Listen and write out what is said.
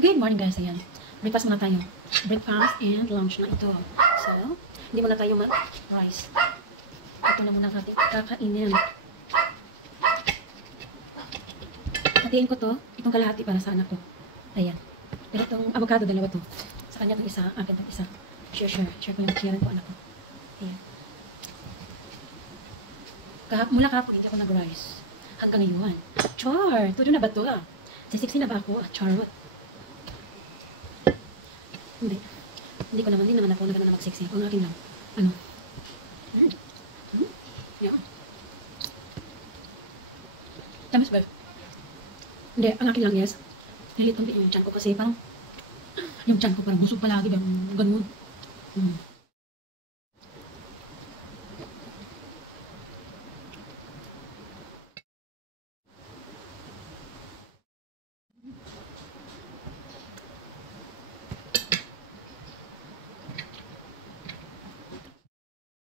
Good morning guys, ayan. Breakfast muna tayo. Breakfast and lunch na ito. So, hindi muna tayo mag-rice. Ito na muna kakainin. Hatiin ko to, itong kalahati para sa anak ko. Ayan. Pero itong avocado, dalawa to. Sa kanya itong isa, akin itong isa. Share ko yung kiyaran ko anak ko. Ayan. Mula kahapon, hindi ako nag-rice. Hanggang ngayon. Char! Todo na ba to? Sisiksi na ba ako? Charot. Hindi naman ako na mag-sexy. Ang akin lang. Ano? Yeah. Tamis ba? Hindi, ang akin lang, yes. Nilit konti yung tiyan ko kasi parang yung tiyan ko parang busog palagi. Ganun.